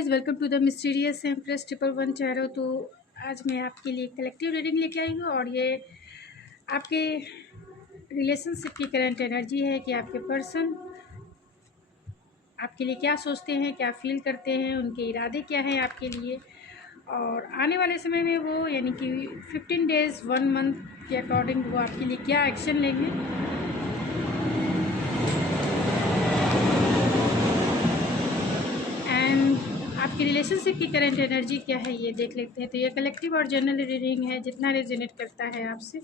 Guys, welcome to the mysterious empress 111 Cheiro. तो आज मैं आपके लिए कलेक्टिव रीडिंग लेके आई हूँ और ये आपके रिलेशनशिप की करंट एनर्जी है कि आपके पर्सन आपके लिए क्या सोचते हैं, क्या फील करते हैं, उनके इरादे क्या हैं आपके लिए, और आने वाले समय में वो यानी कि 15 डेज़ 1 मंथ के अकॉर्डिंग वो आपके लिए क्या एक्शन लेंगे। आपकी रिलेशनशिप की करंट एनर्जी क्या है ये देख लेते हैं। तो ये कलेक्टिव और जनरल रीडिंग है, जितना रेजोनेट करता है आपसे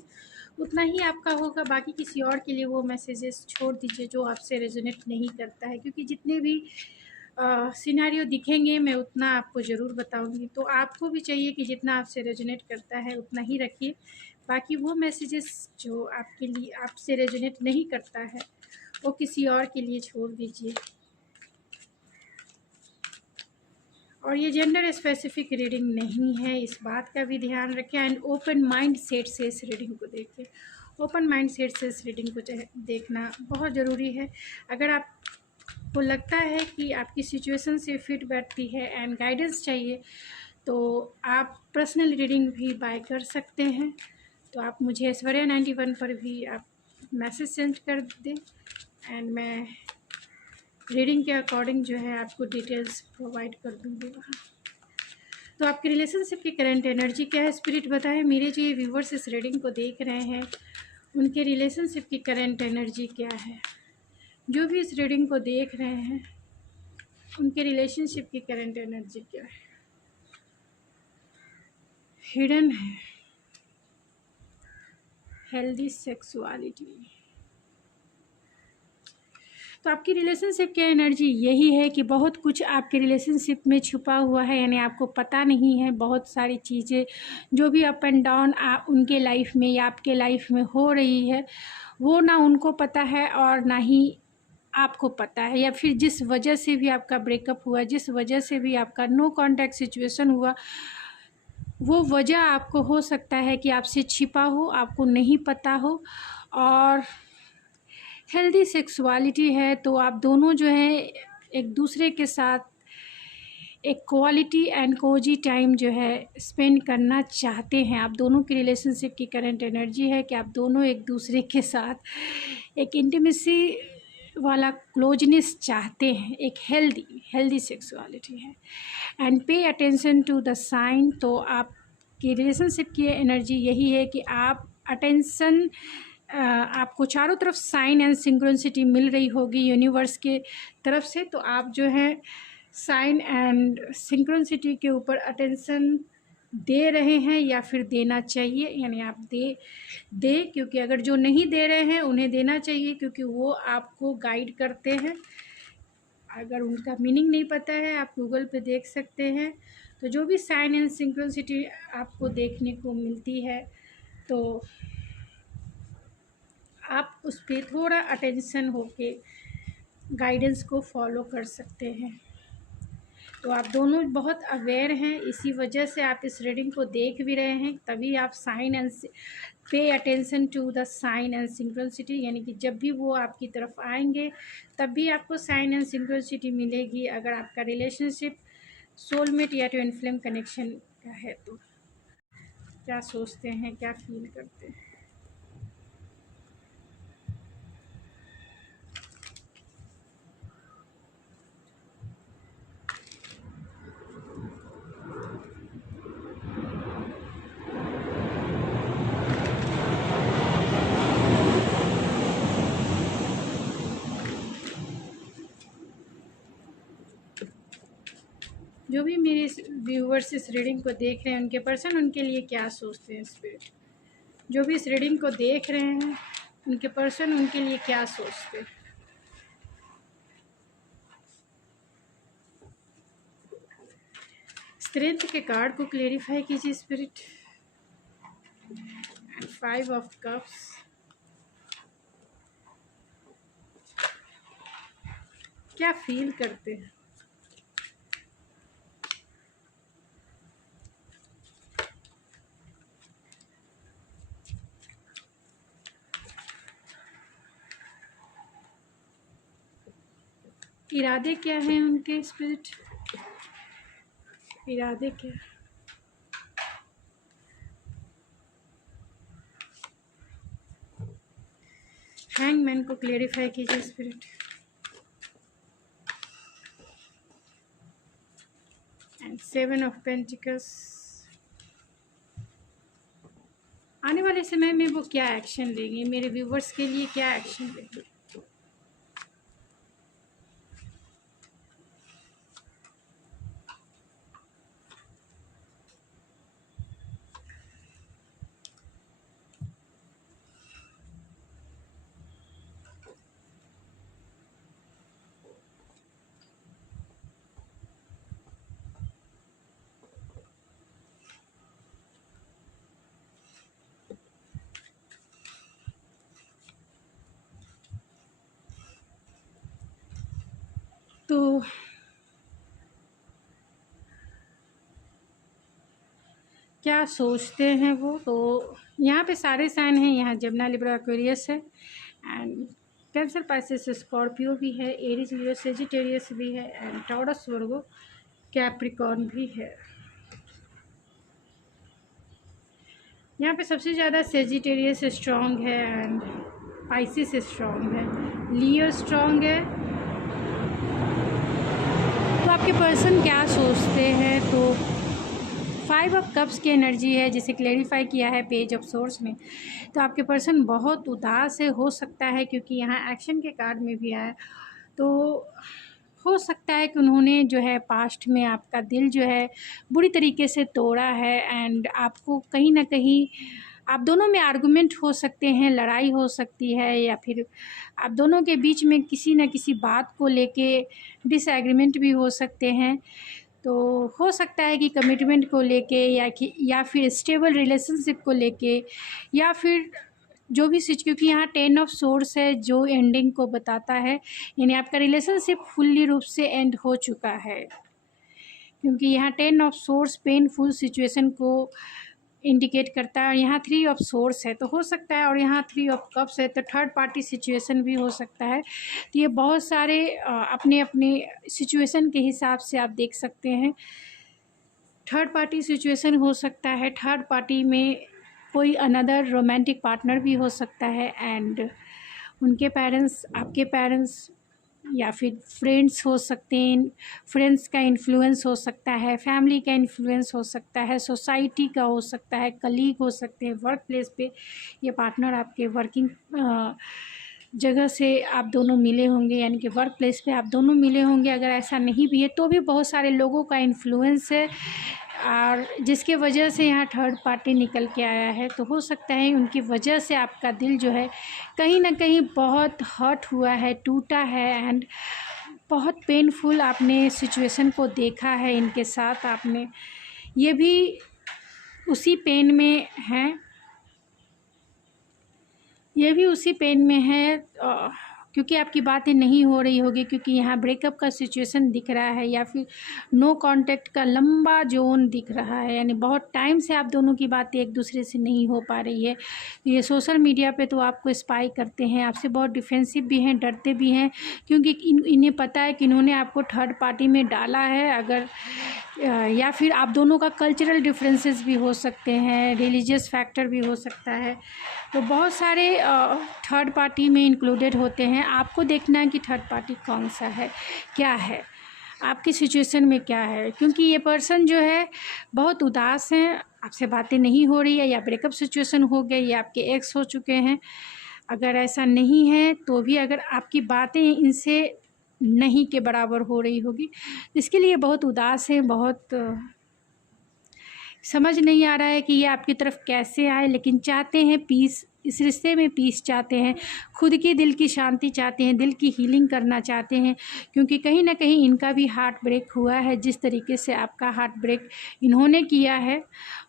उतना ही आपका होगा। बाकी किसी और के लिए वो मैसेजेस छोड़ दीजिए जो आपसे रेजोनेट नहीं करता है, क्योंकि जितने भी सिनेरियो दिखेंगे मैं उतना आपको ज़रूर बताऊंगी। तो आपको भी चाहिए कि जितना आपसे रेजोनेट करता है उतना ही रखिए। बाकी वो मैसेजेस जो आपके लिए आपसे रेजोनेट नहीं करता है वो किसी और के लिए छोड़ दीजिए। और ये जेंडर स्पेसिफिक रीडिंग नहीं है, इस बात का भी ध्यान रखें। एंड ओपन माइंड सेट से इस रीडिंग को देखें। ओपन माइंड सेट से इस रीडिंग को देखना बहुत ज़रूरी है। अगर आपको लगता है कि आपकी सिचुएशन से फिट बैठती है एंड गाइडेंस चाहिए तो आप पर्सनल रीडिंग भी बाय कर सकते हैं। तो आप मुझे ऐश्वर्या 91 पर भी आप मैसेज सेंड कर दें एंड मैं रीडिंग के अकॉर्डिंग जो है आपको डिटेल्स प्रोवाइड कर दूँगी वहाँ। तो आपकी रिलेशनशिप की करंट एनर्जी क्या है, स्पिरिट बताएं। मेरे जो ये व्यूवर्स इस रीडिंग को देख रहे हैं उनके रिलेशनशिप की करंट एनर्जी क्या है। जो भी इस रीडिंग को देख रहे हैं उनके रिलेशनशिप की करंट एनर्जी क्या है। हिडन है, हेल्दी सेक्सुअलिटी। तो आपकी रिलेशनशिप की एनर्जी यही है कि बहुत कुछ आपके रिलेशनशिप में छुपा हुआ है, यानी आपको पता नहीं है। बहुत सारी चीज़ें जो भी अप एंड डाउन उनके लाइफ में या आपके लाइफ में हो रही है वो ना उनको पता है और ना ही आपको पता है, या फिर जिस वजह से भी आपका ब्रेकअप हुआ, जिस वजह से भी आपका नो कांटेक्ट सिचुएशन हुआ, वो वजह आपको हो सकता है कि आपसे छिपा हो, आपको नहीं पता हो। और हेल्दी सेक्सुअलिटी है तो आप दोनों जो है एक दूसरे के साथ एक क्वालिटी एंड कोजी टाइम जो है स्पेंड करना चाहते हैं। आप दोनों की रिलेशनशिप की करंट एनर्जी है कि आप दोनों एक दूसरे के साथ एक इंटीमेसी वाला क्लोजनेस चाहते हैं, एक हेल्दी सेक्सुअलिटी है। And pay attention to the sign. तो आपकी रिलेशनशिप की एनर्जी यही है कि आप अटेंशन आपको चारों तरफ साइन एंड सिंक्रोनिसिटी मिल रही होगी यूनिवर्स के तरफ से। तो आप जो है साइन एंड सिंक्रोनिसिटी के ऊपर अटेंशन दे रहे हैं या फिर देना चाहिए, यानी आप दे क्योंकि अगर जो नहीं दे रहे हैं उन्हें देना चाहिए, क्योंकि वो आपको गाइड करते हैं। अगर उनका मीनिंग नहीं पता है आप गूगल पे देख सकते हैं। तो जो भी साइन एंड सिंक्रोनिसिटी आपको देखने को मिलती है तो आप उस पर थोड़ा अटेंशन होके गाइडेंस को फॉलो कर सकते हैं। तो आप दोनों बहुत अवेयर हैं, इसी वजह से आप इस रीडिंग को देख भी रहे हैं। तभी आप sign and pay attention to the sign and synchronicity, यानी कि जब भी वो आपकी तरफ आएंगे तब भी आपको साइन एंड सिंक्रोनिसिटी मिलेगी। अगर आपका रिलेशनशिप सोलमेट या ट्विन फ्लेम कनेक्शन का है तो क्या सोचते हैं, क्या फील करते हैं। जो भी मेरे व्यूवर्स इस रीडिंग को देख रहे हैं उनके पर्सन उनके लिए क्या सोचते हैं स्पिरिट। जो भी इस रीडिंग को देख रहे हैं उनके पर्सन उनके लिए क्या सोचते हैं। स्ट्रेंथ के कार्ड को क्लेरिफाई कीजिए स्पिरिट। 5 ऑफ कप्स, क्या फील करते हैं। इरादे क्या हैं उनके स्पिरिट। इरादे क्या? हैंगमैन को क्लेरिफाई कीजिए स्पिरिट। And 7 of pentacles. आने वाले समय में वो क्या एक्शन लेंगे, मेरे व्यूवर्स के लिए क्या एक्शन लेंगे? तो क्या सोचते हैं वो? तो यहाँ पे सारे साइन हैं, यहाँ जमुना, लिब्रा, एक्वेरियस है, एंड कैंसर, पाइसेस, स्कॉर्पियो भी है, एरीज, लियो, सेजिटेरियस भी है, एंड टॉरस, वर्गो, कैप्रिकॉर्न भी है। यहाँ पे सबसे ज़्यादा सेजिटेरियस स्ट्रॉन्ग है एंड पाइसेस स्ट्रॉन्ग है, लियो स्ट्रॉन्ग है। तो आपके पर्सन क्या सोचते हैं? तो 5 ऑफ कप्स की एनर्जी है, जिसे क्लेरिफाई किया है पेज ऑफ सोर्स में। तो आपके पर्सन बहुत उदास है, हो सकता है, क्योंकि यहाँ एक्शन के कार्ड में भी आया। तो हो सकता है कि उन्होंने जो है पास्ट में आपका दिल जो है बुरी तरीके से तोड़ा है, एंड आपको कहीं ना कहीं आप दोनों में आर्गुमेंट हो सकते हैं, लड़ाई हो सकती है, या फिर आप दोनों के बीच में किसी न किसी बात को लेके डिसएग्रीमेंट भी हो सकते हैं। तो हो सकता है कि कमिटमेंट को लेके या फिर स्टेबल रिलेशनशिप को लेके, या फिर जो भी क्योंकि यहाँ 10 ऑफ सोर्स है जो एंडिंग को बताता है, यानी आपका रिलेशनशिप फुल्ली रूप से एंड हो चुका है, क्योंकि यहाँ 10 ऑफ सोर्स पेनफुल सिचुएशन को इंडिकेट करता है, और यहाँ 3 ऑफ सोर्स है, तो हो सकता है, और यहाँ 3 ऑफ कप्स है, तो थर्ड पार्टी सिचुएशन भी हो सकता है। तो ये बहुत सारे अपने अपने सिचुएशन के हिसाब से आप देख सकते हैं। थर्ड पार्टी सिचुएशन हो सकता है, थर्ड पार्टी में कोई अनदर रोमांटिक पार्टनर भी हो सकता है, एंड उनके पेरेंट्स, आपके पेरेंट्स, या फिर फ्रेंड्स हो सकते हैं। फ्रेंड्स का इन्फ्लुएंस हो सकता है, फैमिली का इन्फ्लुएंस हो सकता है, सोसाइटी का हो सकता है, कलीग हो सकते हैं, वर्क प्लेस पे ये पार्टनर आपके वर्किंग जगह से आप दोनों मिले होंगे, यानी कि वर्क प्लेस पे आप दोनों मिले होंगे। अगर ऐसा नहीं भी है तो भी बहुत सारे लोगों का इन्फ्लुएंस है, और जिसके वजह से यहाँ थर्ड पार्टी निकल के आया है। तो हो सकता है उनकी वजह से आपका दिल जो है कहीं ना कहीं बहुत हर्ट हुआ है, टूटा है, एंड बहुत पेनफुल आपने सिचुएशन को देखा है इनके साथ। आपने ये भी उसी पेन में हैं, ये भी उसी पेन में है, क्योंकि आपकी बातें नहीं हो रही होगी, क्योंकि यहाँ ब्रेकअप का सिचुएशन दिख रहा है, या फिर नो कांटेक्ट का लंबा जोन दिख रहा है, यानी बहुत टाइम से आप दोनों की बातें एक दूसरे से नहीं हो पा रही है। ये सोशल मीडिया पे तो आपको स्पाई करते हैं, आपसे बहुत डिफेंसिव भी हैं, डरते भी हैं, क्योंकि इन्हें पता है कि इन्होंने आपको थर्ड पार्टी में डाला है। अगर या फिर आप दोनों का कल्चरल डिफरेंसेस भी हो सकते हैं, रिलीजियस फैक्टर भी हो सकता है। तो बहुत सारे थर्ड पार्टी में इंक्लूडेड होते हैं। आपको देखना है कि थर्ड पार्टी कौन सा है, क्या है, आपकी सिचुएशन में क्या है, क्योंकि ये पर्सन जो है बहुत उदास हैं, आपसे बातें नहीं हो रही है, या ब्रेकअप सिचुएशन हो गई, या आपके एक्स हो चुके हैं। अगर ऐसा नहीं है तो भी अगर आपकी बातें इनसे नहीं के बराबर हो रही होगी, इसके लिए बहुत उदास है, बहुत समझ नहीं आ रहा है कि ये आपकी तरफ कैसे आए, लेकिन चाहते हैं पीस, इस रिश्ते में पीस चाहते हैं, खुद की दिल की शांति चाहते हैं, दिल की हीलिंग करना चाहते हैं, क्योंकि कहीं ना कहीं इनका भी हार्ट ब्रेक हुआ है, जिस तरीके से आपका हार्ट ब्रेक इन्होंने किया है।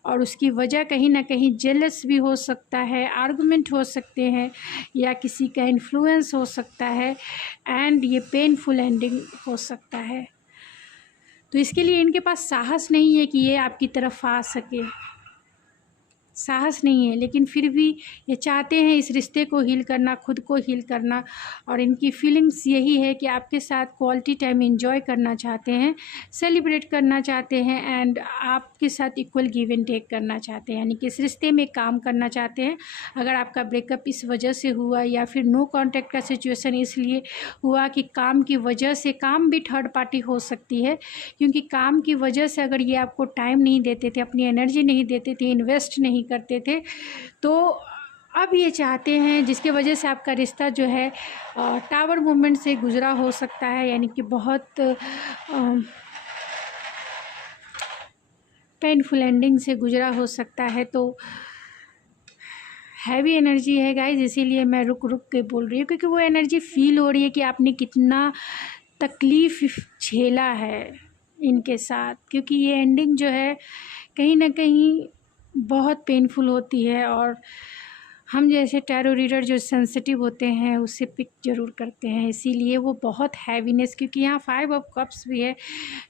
और उसकी वजह कहीं ना कहीं जेलस भी हो सकता है, आर्गुमेंट हो सकते हैं, या किसी का इन्फ्लुएंस हो सकता है, एंड ये पेनफुल एंडिंग हो सकता है। तो इसके लिए इनके पास साहस नहीं है कि ये आपकी तरफ आ सके, साहस नहीं है, लेकिन फिर भी ये चाहते हैं इस रिश्ते को हील करना, खुद को हील करना। और इनकी फीलिंग्स यही है कि आपके साथ क्वालिटी टाइम एंजॉय करना चाहते हैं, सेलिब्रेट करना चाहते हैं, एंड आपके साथ इक्वल गिव एंड टेक करना चाहते हैं, यानी कि इस रिश्ते में काम करना चाहते हैं। अगर आपका ब्रेकअप इस वजह से हुआ या फिर नो कॉन्टैक्ट का सिचुएशन इसलिए हुआ कि काम की वजह से, काम भी थर्ड पार्टी हो सकती है, क्योंकि काम की वजह से अगर ये आपको टाइम नहीं देते थे, अपनी एनर्जी नहीं देते थे, इन्वेस्ट नहीं करते थे, तो अब ये चाहते हैं, जिसके वजह से आपका रिश्ता जो है टावर मूवमेंट से गुज़रा हो सकता है, यानी कि बहुत पेनफुल एंडिंग से गुज़रा हो सकता है। तो हैवी एनर्जी है गाइज, इसीलिए मैं रुक रुक के बोल रही हूँ, क्योंकि वो एनर्जी फील हो रही है कि आपने कितना तकलीफ़ झेला है इनके साथ, क्योंकि ये एंडिंग जो है कहीं ना कहीं बहुत पेनफुल होती है। और हम जैसे टैरो रीडर जो सेंसिटिव होते हैं उससे पिक ज़रूर करते हैं, इसीलिए वो बहुत हैवीनेस, क्योंकि यहाँ 5 ऑफ कप्स भी है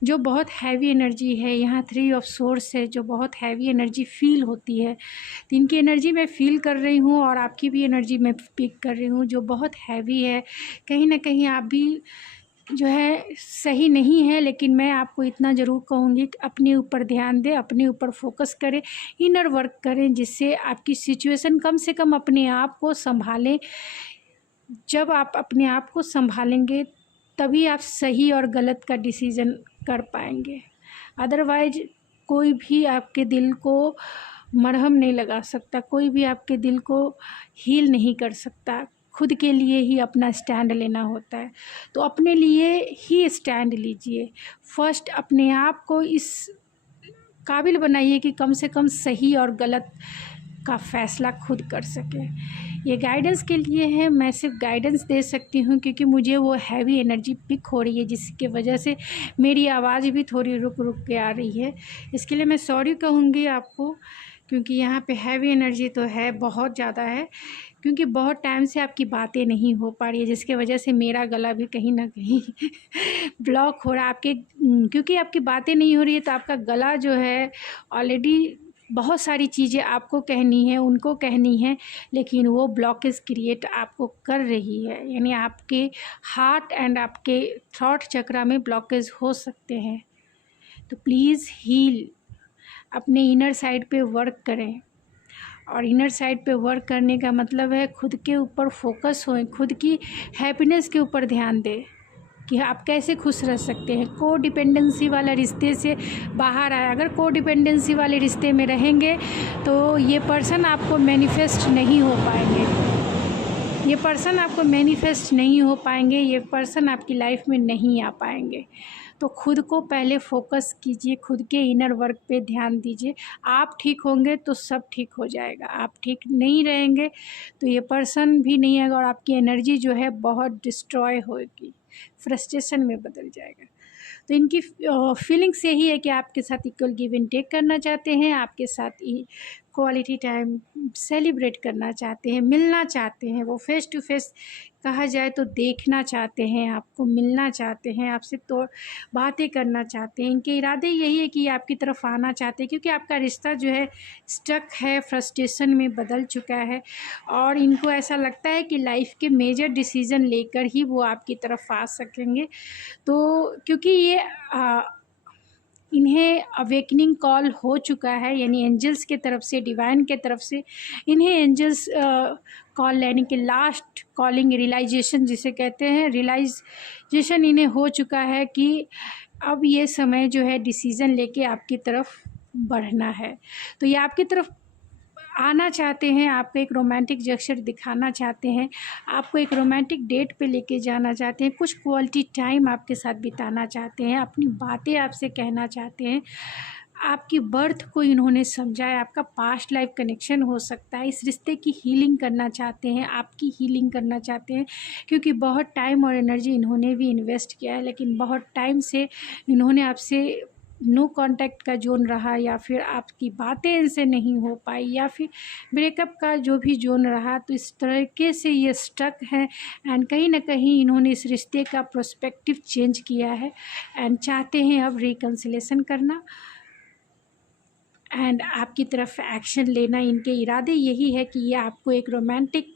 जो बहुत हैवी एनर्जी है, यहाँ 3 ऑफ सोर्स है जो बहुत हैवी एनर्जी फील होती है। तो इनकी एनर्जी मैं फ़ील कर रही हूँ और आपकी भी एनर्जी मैं पिक कर रही हूँ जो बहुत हैवी है। कहीं ना कहीं आप भी जो है सही नहीं है, लेकिन मैं आपको इतना ज़रूर कहूँगी कि अपने ऊपर ध्यान दें, अपने ऊपर फोकस करें, इनर वर्क करें, जिससे आपकी सिचुएशन कम से कम अपने आप को संभालें। जब आप अपने आप को संभालेंगे तभी आप सही और गलत का डिसीज़न कर पाएंगे। अदरवाइज कोई भी आपके दिल को मरहम नहीं लगा सकता, कोई भी आपके दिल को हील नहीं कर सकता। खुद के लिए ही अपना स्टैंड लेना होता है, तो अपने लिए ही स्टैंड लीजिए। फर्स्ट अपने आप को इस काबिल बनाइए कि कम से कम सही और गलत का फ़ैसला खुद कर सकें। ये गाइडेंस के लिए है, मैं सिर्फ गाइडेंस दे सकती हूँ, क्योंकि मुझे वो हैवी एनर्जी पिक हो रही है, जिसकी वजह से मेरी आवाज़ भी थोड़ी रुक रुक के आ रही है। इसके लिए मैं सॉरी कहूँगी आपको, क्योंकि यहाँ पे हैवी एनर्जी तो है, बहुत ज़्यादा है, क्योंकि बहुत टाइम से आपकी बातें नहीं हो पा रही है, जिसके वजह से मेरा गला भी कहीं ना कहीं ब्लॉक हो रहा है आपके, क्योंकि आपकी बातें नहीं हो रही है तो आपका गला जो है ऑलरेडी बहुत सारी चीज़ें आपको कहनी है, उनको कहनी है, लेकिन वो ब्लॉकेज क्रिएट आपको कर रही है, यानी आपके हार्ट एंड आपके थ्रॉट चक्रा में ब्लॉकेज हो सकते हैं। तो प्लीज़ हील, अपने इनर साइड पे वर्क करें। और इनर साइड पे वर्क करने का मतलब है खुद के ऊपर फोकस होएं, खुद की हैप्पीनेस के ऊपर ध्यान दें कि आप कैसे खुश रह सकते हैं। को डिपेंडेंसी वाला रिश्ते से बाहर आए। अगर को डिपेंडेंसी वाले रिश्ते में रहेंगे तो ये पर्सन आपको मैनिफेस्ट नहीं हो पाएंगे, ये पर्सन आपको मैनिफेस्ट नहीं हो पाएंगे, ये पर्सन आपकी लाइफ में नहीं आ पाएंगे। तो खुद को पहले फोकस कीजिए, खुद के इनर वर्क पे ध्यान दीजिए। आप ठीक होंगे तो सब ठीक हो जाएगा, आप ठीक नहीं रहेंगे तो ये पर्सन भी नहीं आएगा और आपकी एनर्जी जो है बहुत डिस्ट्रॉय होगी, फ्रस्ट्रेशन में बदल जाएगा। तो इनकी फीलिंग्स यही है कि आपके साथ इक्वल गिव एंड टेक करना चाहते हैं, आपके साथ क्वालिटी टाइम सेलिब्रेट करना चाहते हैं, मिलना चाहते हैं, वो फेस टू फेस कहा जाए तो देखना चाहते हैं, आपको मिलना चाहते हैं, आपसे तो बातें करना चाहते हैं। इनके इरादे यही है कि ये आपकी तरफ आना चाहते हैं, क्योंकि आपका रिश्ता जो है स्टक है, फ्रस्ट्रेशन में बदल चुका है और इनको ऐसा लगता है कि लाइफ के मेजर डिसीज़न लेकर ही वो आपकी तरफ आ सकेंगे। तो क्योंकि ये इन्हें अवेकनिंग कॉल हो चुका है, यानी एंजल्स के तरफ से, डिवाइन के तरफ से इन्हें एंजल्स कॉल लेने के लास्ट कॉलिंग, रियलाइजेशन जिसे कहते हैं, रियलाइजेशन इन्हें हो चुका है कि अब ये समय जो है डिसीज़न लेके आपकी तरफ बढ़ना है। तो ये आपकी तरफ आना चाहते हैं, आपको एक रोमांटिक जेस्चर दिखाना चाहते हैं, आपको एक रोमांटिक डेट पे लेके जाना चाहते हैं, कुछ क्वालिटी टाइम आपके साथ बिताना चाहते हैं, अपनी बातें आपसे कहना चाहते हैं। आपकी बर्थ को इन्होंने समझा है, आपका पास्ट लाइफ कनेक्शन हो सकता है, इस रिश्ते की हीलिंग करना चाहते हैं, आपकी हीलिंग करना चाहते हैं, क्योंकि बहुत टाइम और एनर्जी इन्होंने भी इन्वेस्ट किया है, लेकिन बहुत टाइम से इन्होंने आपसे नो कांटेक्ट का जोन रहा, या फिर आपकी बातें इनसे नहीं हो पाई, या फिर ब्रेकअप का जो भी जोन रहा, तो इस तरीके से ये स्टक है। एंड कहीं ना कहीं इन्होंने इस रिश्ते का प्रोस्पेक्टिव चेंज किया है एंड चाहते हैं अब रिकन्सिलेशन करना। एंड आपकी तरफ एक्शन लेना, इनके इरादे यही है कि ये आपको एक रोमांटिक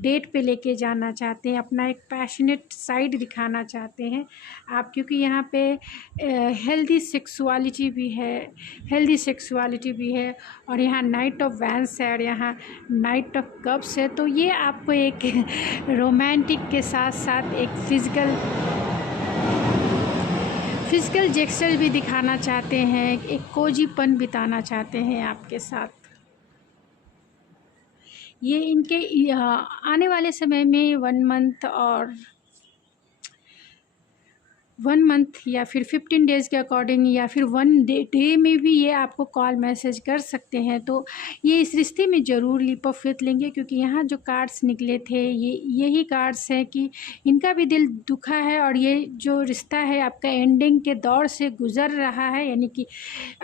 डेट पे लेके जाना चाहते हैं, अपना एक पैशनेट साइड दिखाना चाहते हैं आप, क्योंकि यहाँ पे हेल्दी सेक्सुअलिटी भी है और यहाँ नाइट ऑफ वैंस है और यहाँ नाइट ऑफ कप्स है। तो ये आपको एक रोमांटिक के साथ साथ एक फिज़िकल जेस्चर भी दिखाना चाहते हैं, एक कोजीपन बिताना चाहते हैं आपके साथ। ये इनके आने वाले समय में 1 मंथ या फिर 15 डेज़ के अकॉर्डिंग या फिर 1 डे में भी ये आपको कॉल मैसेज कर सकते हैं। तो ये इस रिश्ते में ज़रूर लीप ऑफ फेथ लेंगे, क्योंकि यहाँ जो कार्ड्स निकले थे यही कार्ड्स हैं कि इनका भी दिल दुखा है और ये जो रिश्ता है आपका एंडिंग के दौर से गुज़र रहा है, यानी कि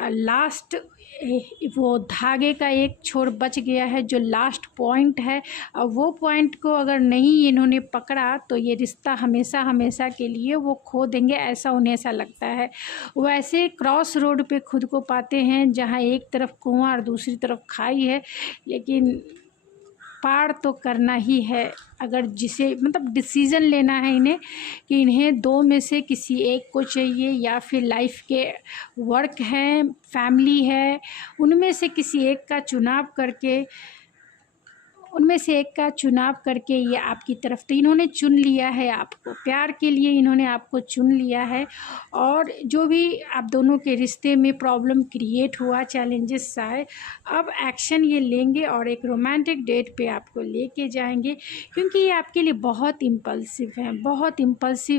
लास्ट वो धागे का एक छोर बच गया है जो लास्ट पॉइंट है। अब वो पॉइंट को अगर नहीं इन्होंने पकड़ा तो ये रिश्ता हमेशा के लिए वो खो देंगे, ऐसा उन्हें ऐसा लगता है। वो ऐसे क्रॉस रोड पे खुद को पाते हैं जहाँ एक तरफ कुआं और दूसरी तरफ खाई है, लेकिन पार तो करना ही है। अगर जिसे मतलब डिसीज़न लेना है इन्हें कि इन्हें 2 में से किसी एक को चाहिए, या फिर लाइफ के वर्क हैं, फैमिली है, उनमें से किसी एक का चुनाव करके ये आपकी तरफ, तो इन्होंने चुन लिया है आपको, प्यार के लिए इन्होंने आपको चुन लिया है। और जो भी आप दोनों के रिश्ते में प्रॉब्लम क्रिएट हुआ, चैलेंजेस आए, अब एक्शन ये लेंगे और एक रोमांटिक डेट पे आपको लेके जाएंगे, क्योंकि ये आपके लिए बहुत इम्पल्सिव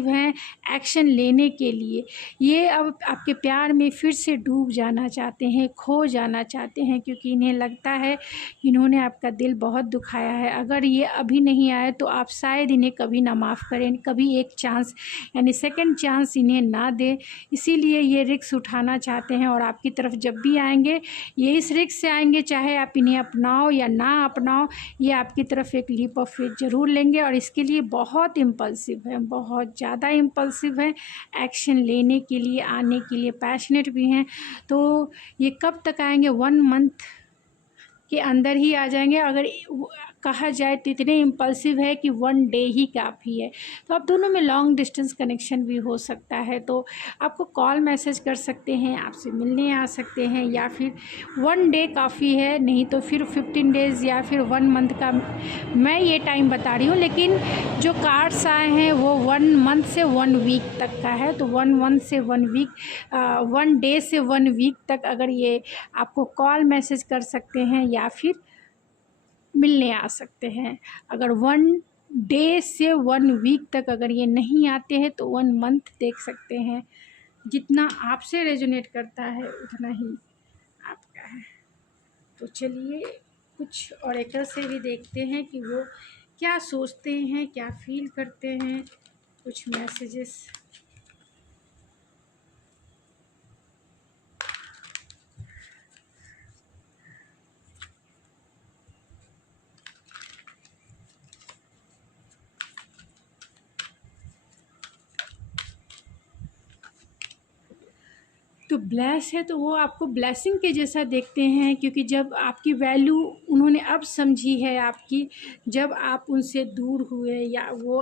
हैं एक्शन लेने के लिए। ये अब आपके प्यार में फिर से डूब जाना चाहते हैं, खो जाना चाहते हैं, क्योंकि इन्हें लगता है इन्होंने आपका दिल बहुत दुखाया है। अगर ये अभी नहीं आए तो आप शायद इन्हें कभी ना माफ़ करें, कभी एक चांस यानी सेकंड चांस इन्हें ना दें। इसीलिए ये रिस्क उठाना चाहते हैं और आपकी तरफ जब भी आएंगे ये इस रिस्क से आएंगे, चाहे आप इन्हें अपनाओ या ना अपनाओ, ये आपकी तरफ एक लीप ऑफ फेथ ज़रूर लेंगे। और इसके लिए बहुत इम्पल्सिव हैं, बहुत ज़्यादा इम्पल्सिव हैं, एक्शन लेने के लिए, आने के लिए पैशनेट भी हैं। तो ये कब तक आएंगे? 1 मंथ के अंदर ही आ जाएंगे। अगर कहा जाए तो इतने इम्पल्सिव है कि 1 डे ही काफ़ी है। तो आप दोनों में लॉन्ग डिस्टेंस कनेक्शन भी हो सकता है, तो आपको कॉल मैसेज कर सकते हैं, आपसे मिलने आ सकते हैं, या फिर 1 डे काफ़ी है, नहीं तो फिर 15 डेज़ या फिर 1 मंथ का मैं ये टाइम बता रही हूँ। लेकिन जो कार्ड्स आए हैं वो 1 मंथ से 1 वीक तक का है। तो 1 मंथ से 1 वीक 1 डे से 1 वीक तक अगर ये आपको कॉल मैसेज कर सकते हैं या फिर मिलने आ सकते हैं। अगर 1 डे से 1 वीक तक अगर ये नहीं आते हैं तो 1 मंथ देख सकते हैं। जितना आपसे रेजोनेट करता है उतना ही आपका है। तो चलिए कुछ ऑरेकल से भी देखते हैं कि वो क्या सोचते हैं, क्या फील करते हैं। कुछ मैसेजेस तो ब्लेस है, तो वो आपको ब्लेसिंग के जैसा देखते हैं, क्योंकि जब आपकी वैल्यू उन्होंने अब समझी है आपकी, जब आप उनसे दूर हुए या वो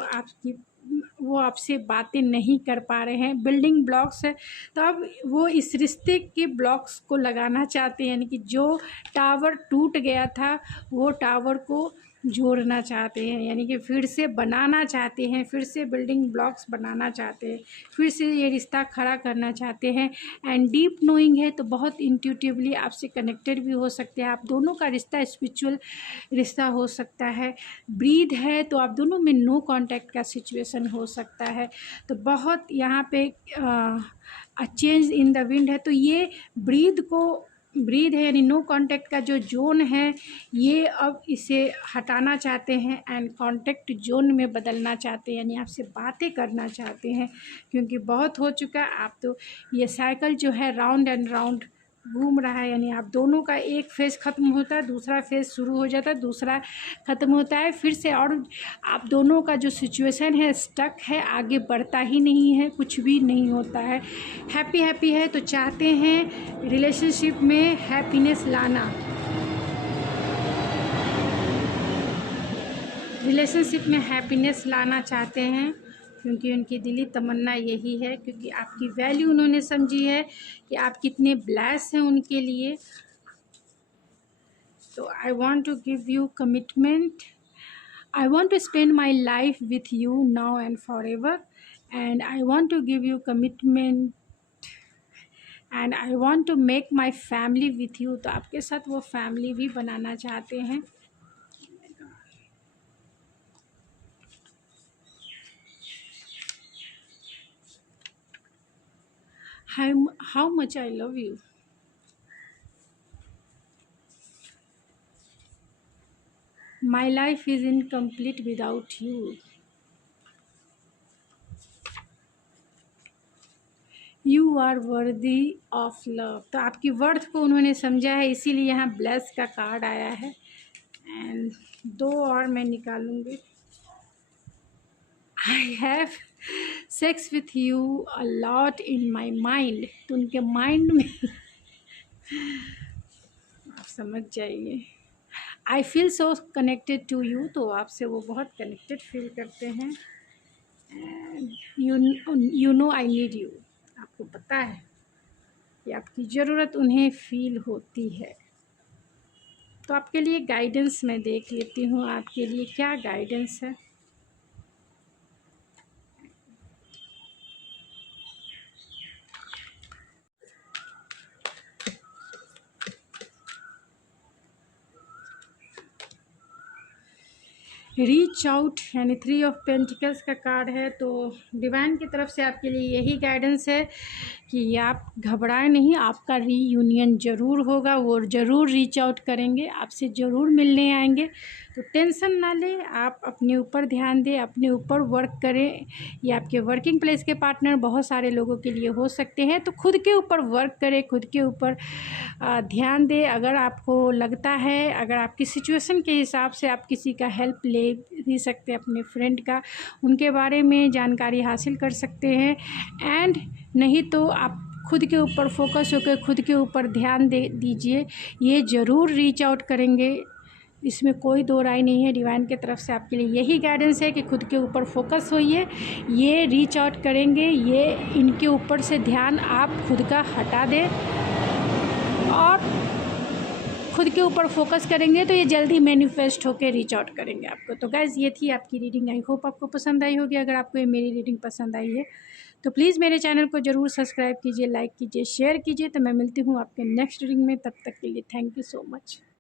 आपसे बातें नहीं कर पा रहे हैं, बिल्डिंग ब्लॉक्स है, तो अब वो इस रिश्ते के ब्लॉक्स को लगाना चाहते हैं, यानी कि जो टावर टूट गया था वो टावर को जोड़ना चाहते हैं, यानी कि फिर से बनाना चाहते हैं, फिर से बिल्डिंग ब्लॉक्स बनाना चाहते हैं, फिर से ये रिश्ता खड़ा करना चाहते हैं। एंड डीप नोइंग है, तो बहुत इंट्यूटिवली आपसे कनेक्टेड भी हो सकते हैं। आप दोनों का रिश्ता स्पिरिचुअल रिश्ता हो सकता है। ब्रीद है, तो आप दोनों में नो कांटेक्ट का सिचुएशन हो सकता है। तो बहुत यहाँ पे चेंज इन द विंड है, तो ये ब्रीद है यानी नो कांटेक्ट का जो जोन है, ये अब इसे हटाना चाहते हैं एंड कांटेक्ट जोन में बदलना चाहते हैं, यानी आपसे बातें करना चाहते हैं, क्योंकि बहुत हो चुका। आप तो ये साइकिल जो है राउंड एंड राउंड घूम रहा है, यानी आप दोनों का एक फेज़ ख़त्म होता है, दूसरा फेज़ शुरू हो जाता है, दूसरा ख़त्म होता है फिर से, और आप दोनों का जो सिचुएशन है स्टक है, आगे बढ़ता ही नहीं है, कुछ भी नहीं होता है। हैप्पी हैप्पी है तो चाहते हैं रिलेशनशिप में हैप्पीनेस लाना, रिलेशनशिप में हैप्पीनेस लाना चाहते हैं, क्योंकि उनकी दिली तमन्ना यही है, क्योंकि आपकी वैल्यू उन्होंने समझी है कि आप कितने ब्लेस हैं उनके लिए। तो I want to give you commitment, I want to spend my life with you now and forever, and I want to give you commitment and I want to make my family with you. तो आपके साथ वो family भी बनाना चाहते हैं। How much I love you. My life is incomplete without you. You are worthy of love. तो आपकी worth को उन्होंने समझा है, इसीलिए यहाँ ब्लेस का कार्ड आया है। एंड दो और मैं निकालूंगी। I have sex with you a lot in my mind. तो उनके माइंड में आप समझ जाइए। I feel so connected to you. तो आपसे वो बहुत कनेक्टेड फील करते हैं। You know I need you. आपको पता है कि आपकी ज़रूरत उन्हें फील होती है। तो आपके लिए गाइडेंस मैं देख लेती हूँ, आपके लिए क्या गाइडेंस है। रीच आउट यानी 3 ऑफ पेंटिकल्स का कार्ड है। तो डिवाइन की तरफ से आपके लिए यही गाइडेंस है कि आप घबराएं नहीं, आपका रीयूनियन ज़रूर होगा, वो ज़रूर रीच आउट करेंगे, आपसे ज़रूर मिलने आएंगे। तो टेंशन ना लें, आप अपने ऊपर ध्यान दें, अपने ऊपर वर्क करें। ये आपके वर्किंग प्लेस के पार्टनर बहुत सारे लोगों के लिए हो सकते हैं, तो खुद के ऊपर वर्क करें, खुद के ऊपर ध्यान दें। अगर आपको लगता है, अगर आपकी सिचुएशन के हिसाब से आप किसी का हेल्प ले भी सकते हैं, अपने फ्रेंड का, उनके बारे में जानकारी हासिल कर सकते हैं। एंड नहीं तो आप खुद के ऊपर फोकस होकर खुद के ऊपर ध्यान दे दीजिए, ये ज़रूर रीच आउट करेंगे, इसमें कोई दो राय नहीं है। डिवाइन की तरफ से आपके लिए यही गाइडेंस है कि खुद के ऊपर फोकस होइए, ये रीच आउट करेंगे, ये इनके ऊपर से ध्यान आप खुद का हटा दें और खुद के ऊपर फोकस करेंगे तो ये जल्दी मैनिफेस्ट होकर रीच आउट करेंगे आपको। तो गाइज़ ये थी आपकी रीडिंग, आई होप आपको पसंद आई होगी। अगर आपको ये मेरी रीडिंग पसंद आई है तो प्लीज़ मेरे चैनल को ज़रूर सब्सक्राइब कीजिए, लाइक कीजिए, शेयर कीजिए। तो मैं मिलती हूँ आपके नेक्स्ट रीडिंग में, तब तक के लिए थैंक यू सो मच।